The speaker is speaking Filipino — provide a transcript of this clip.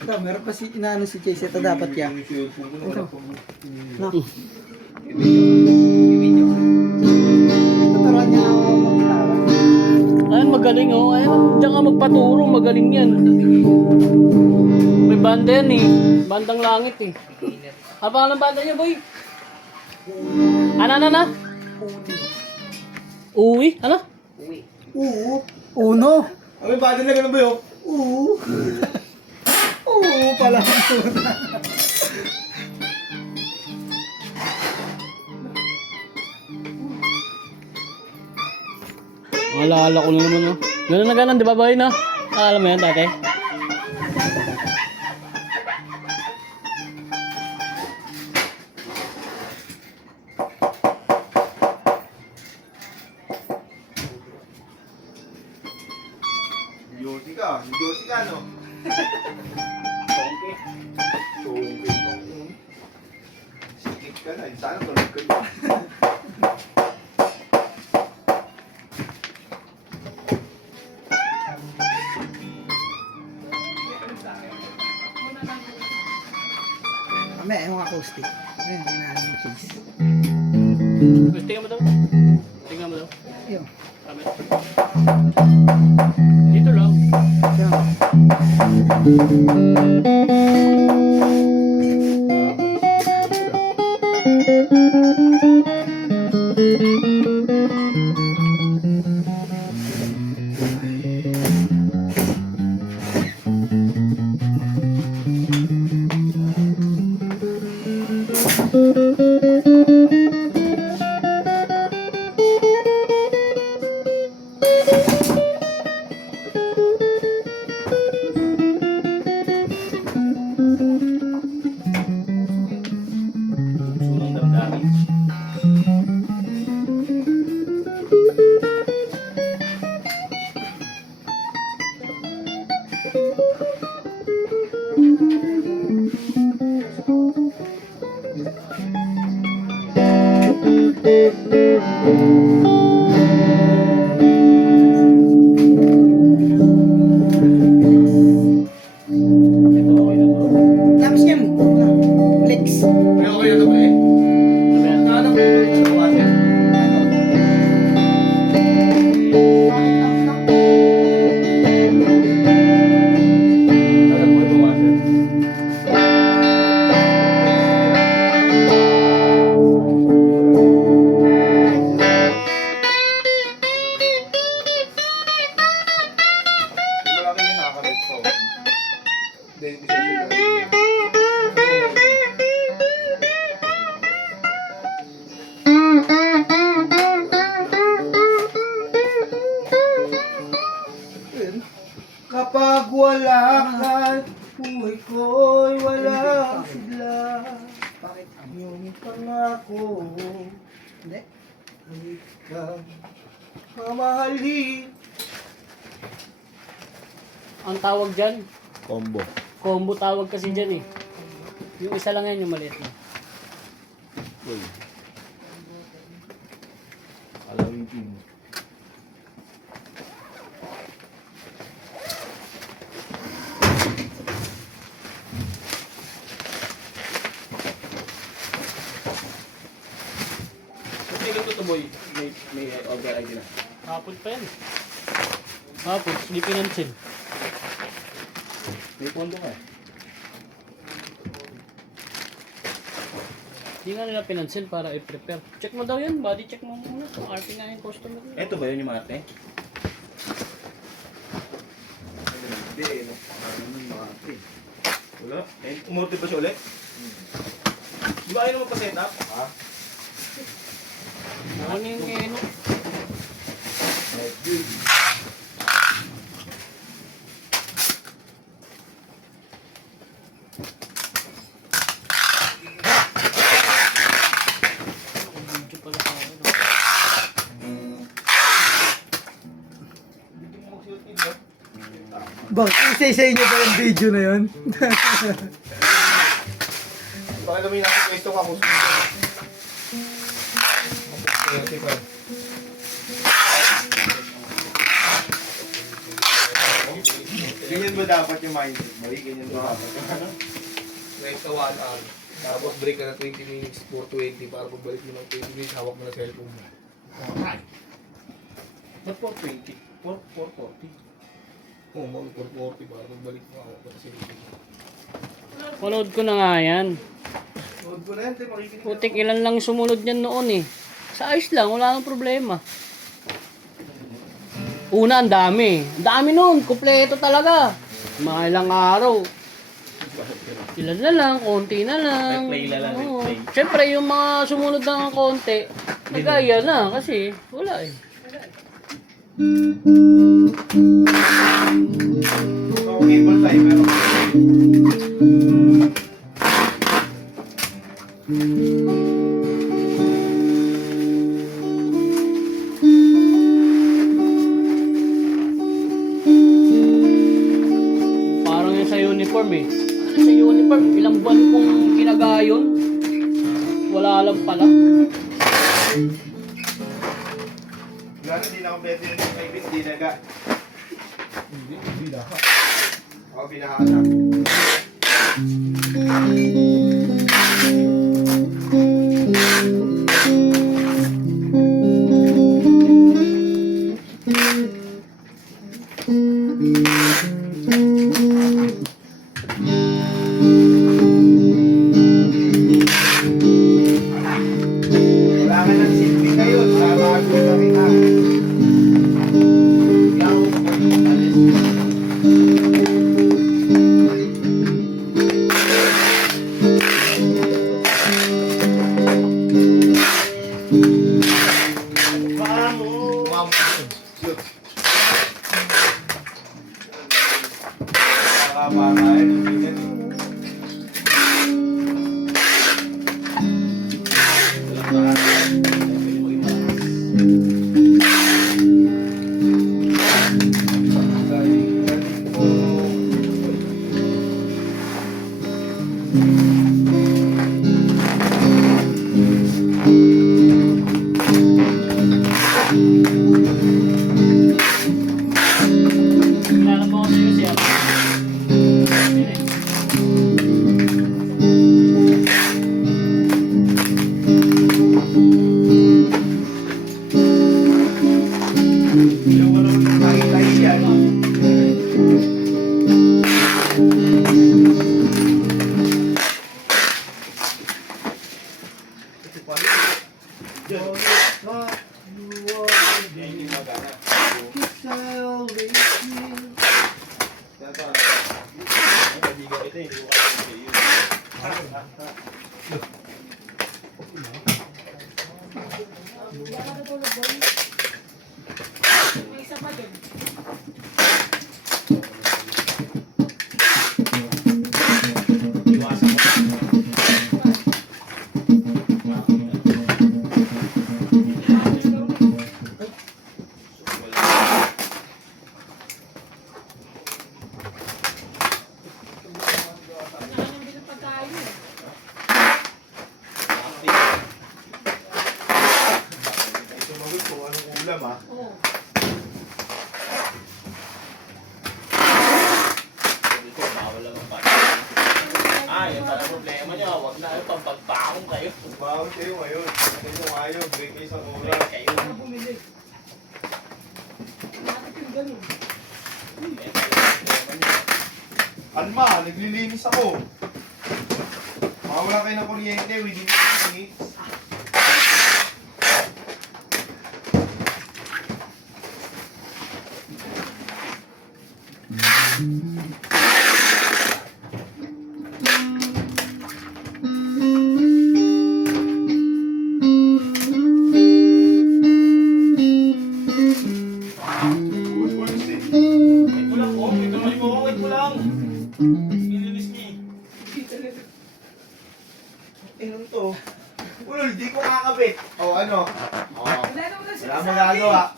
Ito, meron pa si inaano si Chase. Ito dapat yan. Ito. No. Tuturuan niya ako mag-gitara. Ayun, magaling oh. Ayun, diyan ka magpaturo. Magaling yan. May banda yan eh. Bandang langit eh. Ano pa ng banda niya, boy? Ano? Uwi? Ano? Oo. Uno. Ay, bada na ganun ba yun? Oo. Oo pala. Alala ko na naman oh. Ganun na ganun, di ba boy no? Alam mo yan dati? Yosi ka, no? Tongke. Sikit ka na, sana tulog ka yun. Kami, yung acoustic. Ayun, inaano yung Chase. Tingnan mo daw. Tingnan mo daw. Ayun. Sabi. Dito lang. Ayun. Sunong damdamin. Ito okay na to. Tapos niya mo. Flex. Ay, okay na to ba eh? Sabi yan. Ano po ba yung buwasan? Ano po yung buwasan? Malaki yun, nakakabit ko. Hindi, hindi siya. Kapag wala ka, buhay ko'y walang sigla. Bakit? Yung pangako, Hindi. ikaw, mamahalin. Ang tawag dyan, Combo. combo tawag kasi dyan eh. Yung isa lang yan, yung maliit na. Uy. Alawin team. Tingin ko to boy, may order ID na. Hapon pa yan. Hapon, hindi pinansin. May pondo ka. Hindi nga nila pinansin para i-prepare. Check mo daw yan, body check mo muna. Kung RT nga yung customer. Ito ba yun yung mate? Hindi, ano yung mate? Wala. Umorte ba siya ulit? Di ba ayaw naman pa-set up? Ha? Ano yung ano? Video pala sa akin. Bang, isa-isa inyo pa yung video na yun. Bakit naman yung nasa pwesto ka kung Ganyan ba dapat yung mindset mo? Ganyan ba dapat? Next na 1 hour. Tapos break ka na 20 minutes, 4:20 para pagbalik mo ng 20 minutes, hawak mo na cellphone mo. Ba't 420? 440? Oo, mag 4:40 para pagbalik mo, hawak mo na cellphone mo. Panood ko na nga yan. Huwag ko na yan, makikinig. Putik ilan lang sumunod yan noon eh. Sa ayos lang, wala nang problema. Una, ang dami. Ang dami noon, kumpleto talaga. Mga ilang araw. Ilan na lang, konti na lang. Replay na lang, Oo. replay. Siyempre, yung mga sumunod ng konti, nagaya na kasi wala eh. So, cable time, pero... Parang yung sa uniform eh. Ano sa uniform? Ilang buwan kong kinagayon. Wala lang pala. Gano'n, di na ako pwede yung kaibit, di naga. Hindi, binaha. Ako, binaha na. Wala ka ng silbi ngayon, tatago na kita. Hindi ako makapag-alis. Mamo! Mama, shoot. Nakakabata yun, ganyan. Kilala mo kasi yung siya. Yung ano, tahi-tahi yan. Ito pa rin. Diyan. Yan yung magana. Yan to, ano? Ay, kaibigan kita, hindi ko kaya iwasan mo. Sumagot kung anong ulam ah. Dito, bawal lang ang pati. Yan pala problema niya. Huwag na kayo pampagpakong kayo. Bawal kayo ngayon. Ano yung ayaw? Break kayo sa oras. Kayo. Alma, naglilinis ako. Mawala kayo ng kuryente within 5 minutes. Wait mo lang, oh. Wait naman mo. Wait mo lang. Nilinis niya eh. Ano to? Ulol, di ko kakabit. O ano? O. Wala mo gagawa.